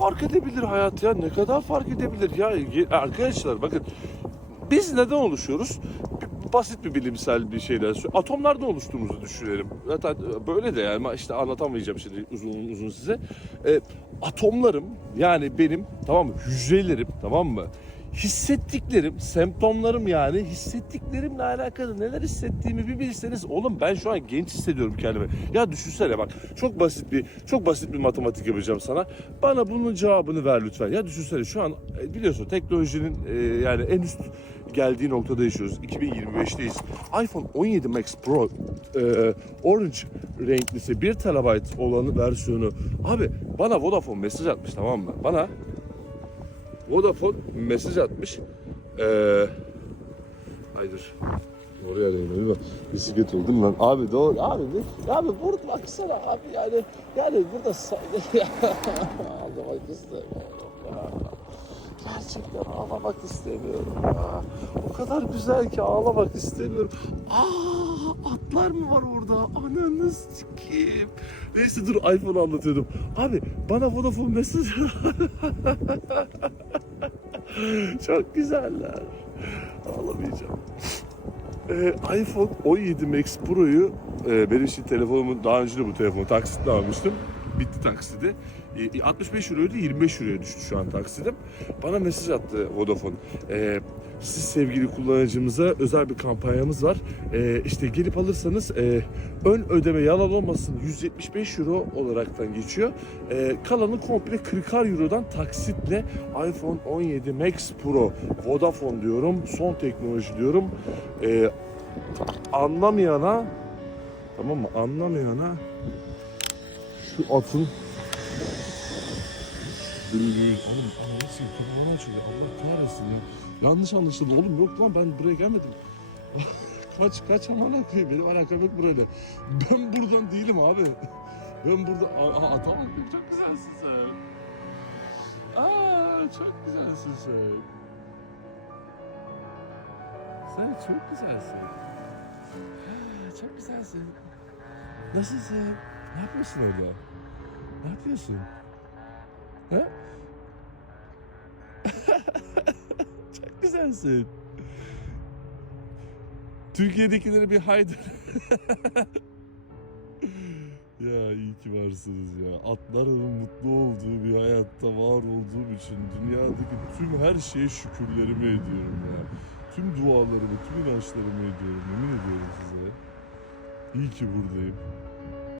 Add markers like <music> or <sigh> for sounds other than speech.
fark edebilir hayat ya? Ne kadar fark edebilir ya? Arkadaşlar bakın biz neden oluşuyoruz? Basit bir bilimsel bir şeyden. Atomlardan oluştuğumuzu düşünelim. Zaten böyle de yani işte anlatamayacağım şimdi uzun uzun size. E, atomlarım yani benim tamam mı? Hücrelerim tamam mı? Hissettiklerim, semptomlarım yani hissettiklerimle alakalı neler hissettiğimi bir bilseniz oğlum ben şu an genç hissediyorum kendimi. Ya düşünsene bak çok basit bir çok basit bir matematik yapacağım sana. Bana bunun cevabını ver lütfen. Ya düşünsene şu an e, biliyorsun teknolojinin e, yani en üst geldiği noktada yaşıyoruz. 2025'teyiz. iPhone 17 Max Pro e, orange renklisi 1 TB olan versiyonu abi bana Vodafone mesaj atmış tamam mı? Bana Vodafone mesaj atmış. Ee, haydır. Oraya değil mi? Bisiklet oldum lan. Abi doğru. Abi ne? Abi burada baksana abi yani yani burada ağlamak <laughs> istemiyorum. Gerçekten ağlamak istemiyorum ya. O kadar güzel ki ağlamak istemiyorum. Aa atlar mı var orada? Ananı sikeyim. Neyse dur iPhone anlatıyordum. Abi bana Vodafone mesaj <laughs> <gasps> Çok güzeller. Ağlamayacağım. Ee, iPhone 17 Max Pro'yu e, benim için telefonumun daha önce de bu telefonu taksitle almıştım. Bitti taksidi. E, 65 euroydu 25 euroya düştü şu an taksidim. Bana mesaj attı Vodafone. E, siz sevgili kullanıcımıza özel bir kampanyamız var. E, işte gelip alırsanız e, ön ödeme yalan olmasın 175 euro olaraktan geçiyor. E, kalanı komple 40'ar eurodan taksitle iPhone 17 Max Pro Vodafone diyorum. Son teknoloji diyorum. E, anlamayana tamam mı? Anlamayana şu atın Oğlum anasını telefonu açıyor. Allah kahretsin ya. Yanlış anlaşıldı oğlum. Yok lan ben buraya gelmedim. <laughs> kaç kaç aman koyayım. Benim alakam yok burayla. Ben buradan değilim abi. Ben burada... Aa, aa, tamam çok güzelsin sen. Aa çok güzelsin sen. Sen çok güzelsin. Ha, çok güzelsin. Nasılsın? Ne yapıyorsun orada? Ne yapıyorsun? Ha? <laughs> Çok güzelsin. Türkiye'dekilere bir haydi. <laughs> ya iyi ki varsınız ya. Atların mutlu olduğu bir hayatta var olduğum için dünyadaki tüm her şeye şükürlerimi ediyorum ya. Tüm dualarımı, tüm inançlarımı ediyorum. Yemin ediyorum size. İyi ki buradayım.